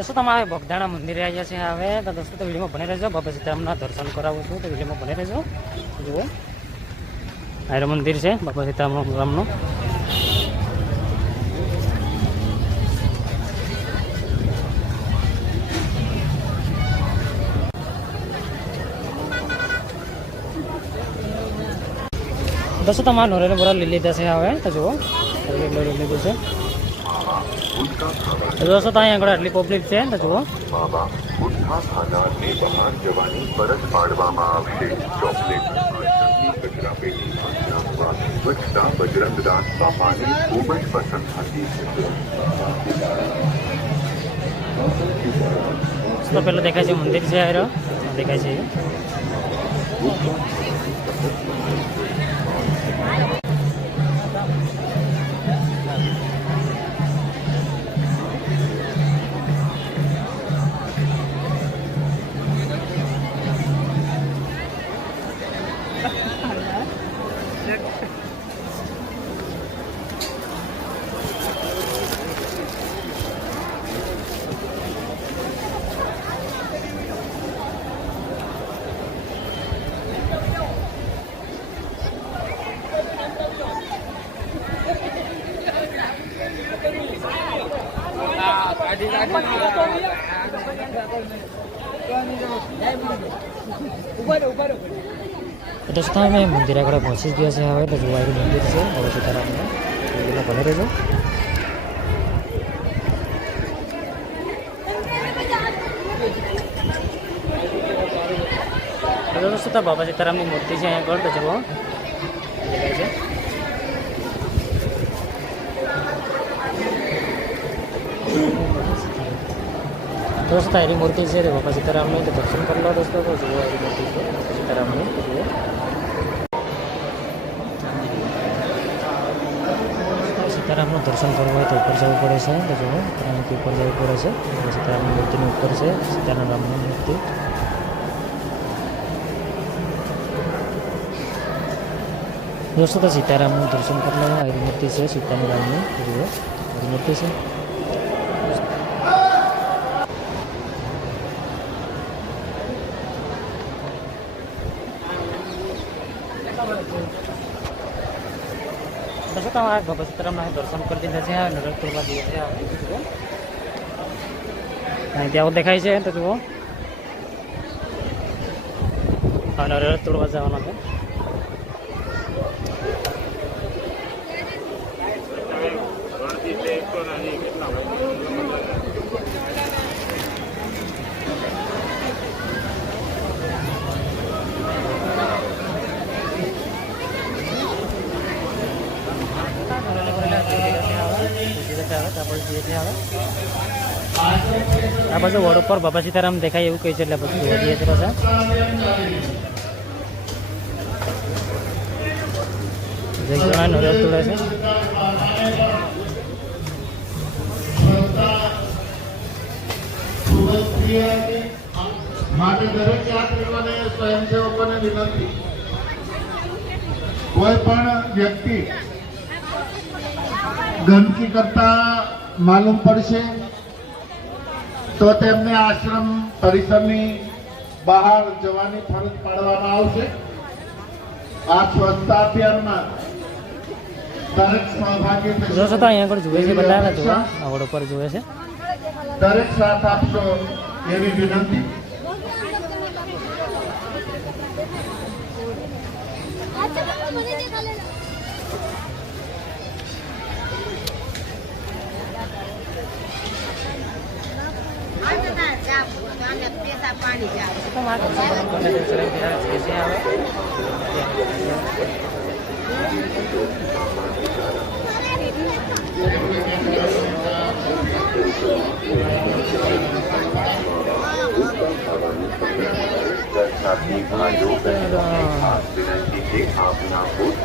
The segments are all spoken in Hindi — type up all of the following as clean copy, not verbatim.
दोस्तों तमारे बगदाणा मंदिर आया छे हवे तो दोस्तों तो वीडियो में बने रहो। बाबा सीतारामना दर्शन करावुं छुं तो वीडियो में बने रहो। जुओ आयरो मंदिर है बाबा सीतारामनु। दोस्तों तमारा नोरेल बोरा लीली दस हवे तो जुओ लीधुं छे। दोस्तों तो अहींया आटली पब्लिक है तो जुओ तो पहले देखा मंदिर से आयो देखा दोस्तों मैं मंदिर आगे पहुँची गया से हवे तो जो मंदिर से बाबा सीतारामनु बने रहो। दोस्तों तो बाबा सीताराम की मूर्ति है यहाँ पर तो जो दोस्तों तारी मूर्ति से बाबा सीताराम ने तो दर्शन कर लो दोस्तों तो जो मूर्ति से बाबा सीताराम ने तो जो सीताराम दर्शन करवा तो ऊपर जाव पड़े से तो जो के ऊपर जाव पड़े से सीताराम मूर्ति ने ऊपर से सीताराम मूर्ति दोस्तों तो सीताराम दर्शन कर लो आई मूर्ति से सीताराम ने जो मूर्ति से दोस्तों तो बाबा सीताराम दर्शन कर दीजिए से नजर तोड़वा दिए थे क्या देखाई है तो जो नजर तोड़वा जाना है। आ बाजू वड़ पर बाबा सीताराम देखाय एवं कही चल दिए थे पासा नजर तोड़े से कोई पण व्यक्ति गंदकी करता मालूम पड़े तो तेमने आश्रम परिसरनी बहार जवानी फरज पाडवामां आवशे। आ स्वच्छता अभियान में दरेक सहभागी दोस्तों तो अहींया पर जुए से बताया जो आवड़ पर जुए से दरेक साथ आपशो एवी विनंती।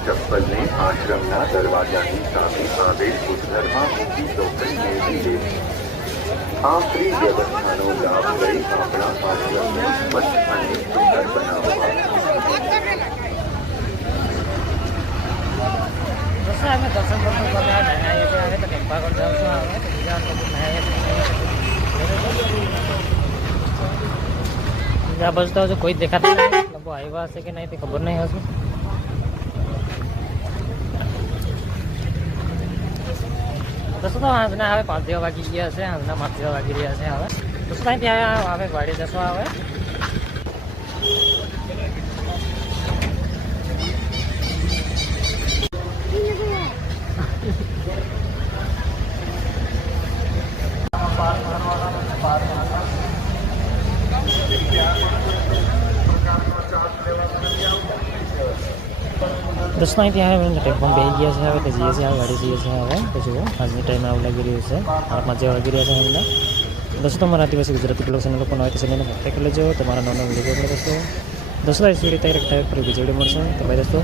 चप्पल ने आश्रम दरवाजा सामी आदेश बुधधर्मा होगी तो आखिरी व्यवस्थानों लाभ गई अपना आश्रम में स्वच्छ अन्य सुंदर बना हुआ। दर्शन करने तो टेम्पा कर जाऊँ આ બાજુ તો હજુ કોઈ જ દેખાતું નહીં. લોકો આવ્યા હશે કે નહીં તે ખબર નહીં હશે. દોસ્તો તો હાંજના હવે 5 જેવા વાગી ગયા છે. હાંજના 5 જેવા વાગી રહ્યા છે હવે. દોસ્તો અહીં ત્યાં હવે વાડી જશો હવે. દોસ્તો અહીંથી હવે ટેમ્પો બેસી ગયા છે. હવે તો જઈએ છીએ, હવે ગાડી જઈએ છીએ હવે. તો જુઓ આજની ટાઈમે આવું લાગી રહ્યું છે. 5 જેવા વાગી રહ્યા છે હમણાં. દોસ્તો તમારા આદિવાસી ગુજરાતી બ્લોગ ચેનલ પર હોય તો ચેનલને સબસ્ક્રાઈબ કરી લેજો. તમારા નવા વિડીયો જોઈ લેશો. દોસ્તો આ વિડીયો તૈયાર પર બીજી વિડીયો મળશે. તો ભાઈ દોસ્તો